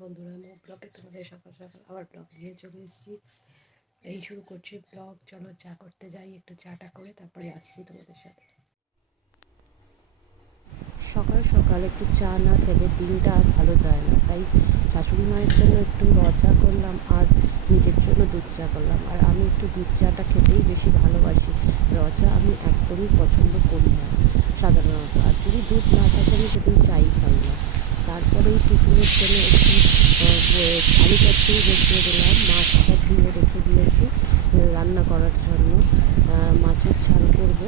বন্ধুরা আমার ব্লগে তোমাদের সকাল সকাল আবার ব্লগ নিয়ে চলে এসেছি। এই শুরু করছি ব্লগ চলো চা করতে যাই, একটু চাটা করে, তারপরে আসছি তোমাদের সাথে। সকাল সকাল একটু চা না খেলে দিনটা আর ভালো যায় না। তাই শাশুড়ি মায়ের জন্য একটু র চা করলাম আর নিজের জন্য দুধ চা করলাম। আর আমি একটু দুধ চাটা খেতেই বেশি ভালোবাসি। র চা আমি একদমই পছন্দ করি না, সাধারণত। আর যদি দুধ না থাকে, আমি সেদিন চাই খাই না। তারপরে ওই টিফিনের জন্য একটু আলু চচ্চড়ি বসিয়ে দিলাম, মাছটা ধুয়ে রেখে দিয়েছি রান্না করার জন্য। মাছের ঝাল করব,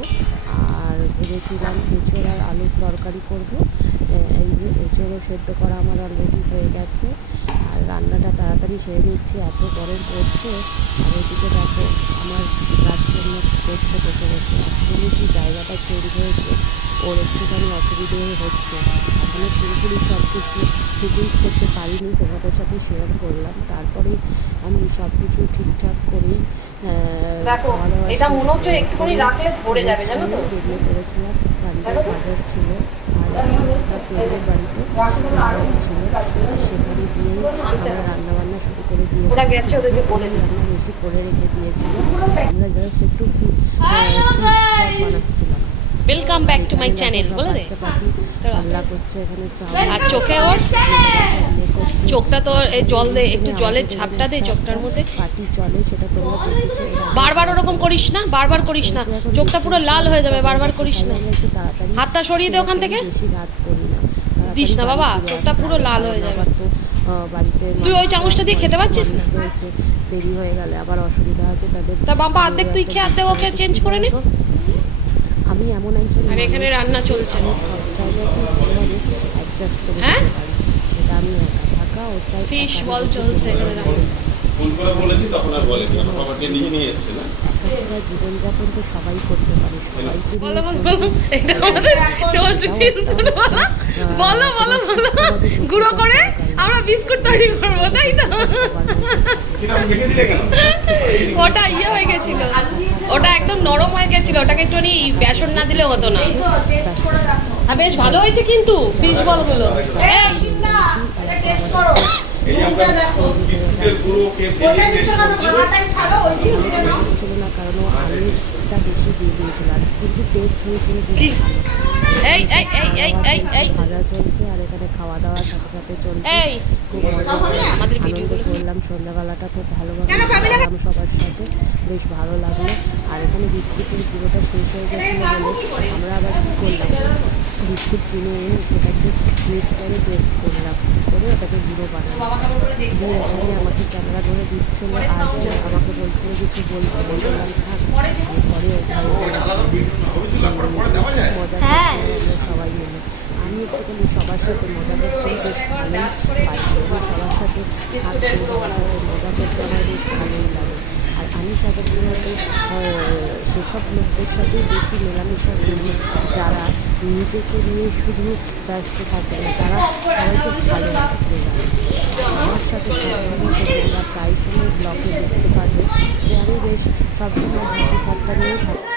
আর ভেবেছিলাম এঁচোড় আর আলুর তরকারি করব। এই যে এঁচোড়ও সেদ্ধ করা আমার অলরেডি হয়ে গেছে, আর রান্নাটা তাড়াতাড়ি সেরে নিচ্ছি, এত গরম পড়ছে। আর ওইদিকে দেখো, আমার রাজকন্যা কী করছে বসে বসে একদমই কি জায়গাটা চেঞ্জ হয়েছে? ওর একটুখানি অসুবিধে হচ্ছে। এখনও পুরোপুরি সব কিছু ফিটিংস করতে পারিনি তোমাদের সাথে শেয়ার করলাম। তারপরে আমি সব কিছু ঠিকঠাক করেই মনে? বেরিয়ে পড়েছিলাম সানডে বাজার ছিল আর ফ্রেন্ডের বাড়িতে ছিল। সেখানে গিয়েই আমরা রান্না বান্না শুরু করে দিয়েছি। রান্না বেশি করে রেখে দিয়েছিল আমরা জাস্ট একটু বানাচ্ছিলাম। Welcome back to my channel বলে দে হাল্লা করছে এখানে আর চোখে ওর চোখটা তো জল দে একটু জলের ঝাপটা দে চোখটার মধ্যে। পাটি চলে সেটা তোমরা দেখেছ এর আগে। বারবার ওরকম করিস না বারবার করিস না। চোখটা পুরো লাল হয়ে যাবে বারবার করিস না। হাতটা সরিয়ে দে ওখান থেকে। বেশি রাত করি দিস না বাবা, চোখটা পুরো লাল হয়ে যাবে। তো বাড়িতে তুই ওই চামচটা দিয়ে খেতে পারছিস না? রয়েছে, দেরি হয়ে গেলে আবার অসুবিধা আছে তাদের তা বাবা, অর্ধেক তুই খেয়ে অর্ধেক ওকে চেঞ্জ করে নে। আমি এমন একজন আর এখানে রান্না চলছে। অ্যাডজাস্ট করে হ্যাঁ? সেটা আমি একা থাকা ও চাই Fish বল চলছে এখানে রান্না। ফোন করে বলেছি তখন আর বলেনি আমার বাবাকে নিয়ে নিয়ে এসছে না একা জীবনযাপন তো সবাই করতে পারে সবাইকে নিয়ে বলো বলো বলো এটা আমাদের টোস্ট বিস্কুট বলো বলো বলো বলো গুঁড়ো করে আমরা বিস্কুট তৈরি করব তাই তো ওটা ইয়ে হয়ে গেছিল ওটা একদম নরম হয়ে গেছিল ওটাকে একটুখানি বেসন না দিলে হতো না আর বেশ ভালো হয়েছে কিন্তু ফিশ বলগুলো এই, এই আমরা বিস্কুটের গুঁড়ো খেয়ে ফেলে টেস্ট করছি ছিল না কারণ ও আলুটা বেশি দিয়ে দিয়েছিল। আর কিন্তু টেস্ট হয়েছিল এই এই এই এই এই এই। ভাজা চলছে আর এখানে খাওয়া দাওয়ার সাথে সাথে চলছে। খুব আমাদের ভিডিওগুলো। করলাম সন্ধ্যাবেলাটা খুব ভালোভাবে সবার সাথে। বেশ ভালো লাগল। আর এখানে বিস্কুটের গুঁড়োটা শেষ হয়ে গেছিল বলে আমরা আবার কী করলাম? বিস্কুট কিনে এনে সেটাকে মিক্সারে পেস্ট করলাম করে ওটাকে গুঁড়ো বানালাম দিয়ে এখানে আমাকে ক্যামেরা ধরে দিচ্ছিল আর আমাকে বলছিল যে তুই বলব বললাম থাক। আমি পরে ওখানে আলাদা ভিডিও ছবি তুলে পরে পরে দেওয়া যায়। মজা করছিলাম আমরা সবাই মিলে। আমি একটুখানি সবার সাথে মজা করতে বেশ ভালোই পাই আমি সবার সাথে মজা করতে আমার বেশ ভালোই লাগে। আর আমি সাধারণত সেসব লোকদের সাথেই বেশি মেলামেশা করি যারা নিজেকে নিয়ে শুধু ব্যস্ত থাকে না, তারা সবাইকে ভালোবাসতে আমার সাথে তোমরা প্রায় সময় ব্লগে দেখতে পারবে যে আমি বেশ সবসময় হাসি ঠাট্টা নিয়েই থাকি।